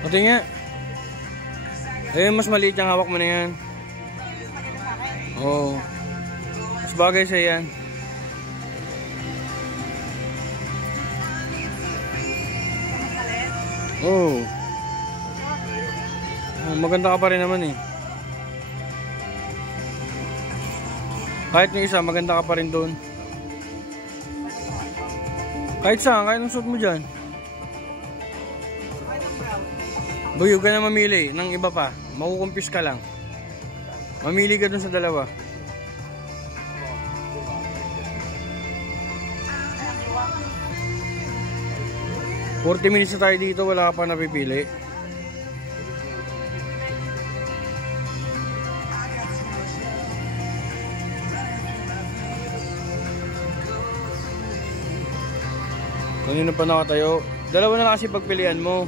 Pati nga. Eh, mas maliit yung hawak mo na yan. Oo. Mas bagay sa yan. Oo. Oh, maganda ka pa rin naman eh. Kahit yung isa, maganda ka pa rin doon. Kahit saan, kahit ang suot mo dyan. Buyo ka na mamili ng iba pa. Makukumpis ka lang. Mamili ka dun sa dalawa. $40 minutes na tayo dito, wala ka pa napipili. Kanina pa nakatayo. Dalawa na lang kasi pagpilian mo.